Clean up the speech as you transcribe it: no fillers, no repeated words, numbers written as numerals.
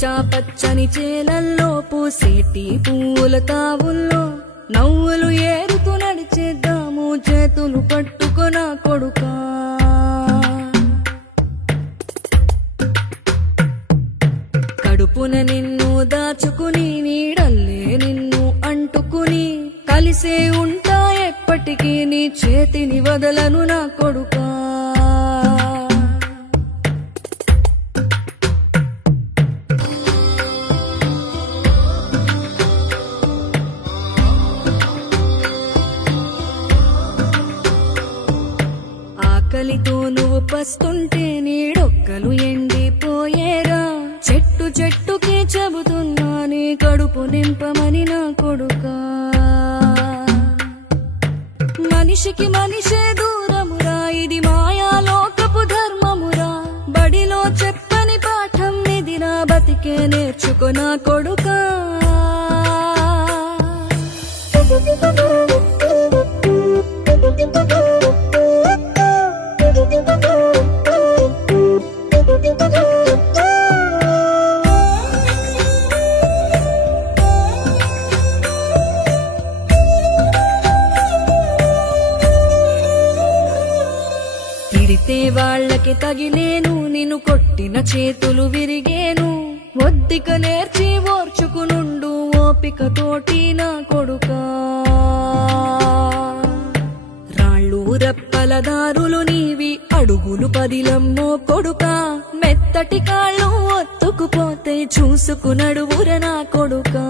పచ్చా పచ్చని చేలల్లో పూసేటి పూల తావుల్లో నవ్వులు ఏరుతూ నడిచేద్దాము చేతులు పట్టుకొన కొడుకా కడుపున నిన్ను దాచుకుని నీడల్లే నిన్ను అంటుకుని కలిసే ఉంటా ఎప్పటికీ నీ చేతిని వదలను నా కొడుకా ఆకలితో నువ్వు పస్తుంటే నీడొక్కలు ఎండిపోయేరా చెట్టు చెట్టుకే చెబుతున్నా నీ కడుపు నింపమని నా కొడుకా మనిషికి మనిషే దూరమురా ఇది మాయాలోకపు ధర్మమురా బడిలో చెప్పని పాఠం ఇది నా బతికే నేర్చుకో నా కొడుకా తిడితే వాళ్ళకి తగిలేను నిన్ను కొట్టిన చేతులు విరిగేను ఒద్దిక నేర్చి ఓర్చుకునుండు ఓపికతోటి నా కొడుకా రాళ్ళు రప్పల దారులు నీవి అడుగులు పదిలమ్మో కొడుకా మెత్తటి కాళ్ళు ఒత్తుకుపోతే చూసుకునడువుర నా కొడుకా